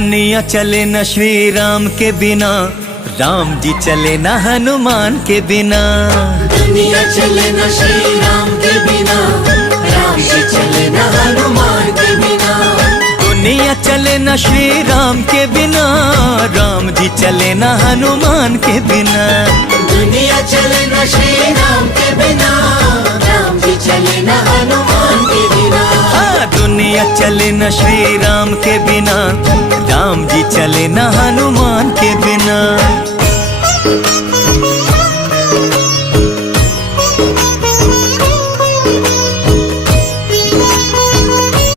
दुनिया चले न श्री राम के बिना, राम जी चले न हनुमान के बिना। दुनिया चले न श्री राम के बिना, राम जी चले न हनुमान के बिना। दुनिया चले न श्री राम के बिना, राम जी चले न हनुमान के बिना। दुनिया चले न श्री राम के बिना, राम जी चले न हनुमान के बिना। हाँ, दुनिया चले न श्री राम के बिना, राम जी चले न हनुमान के बिना।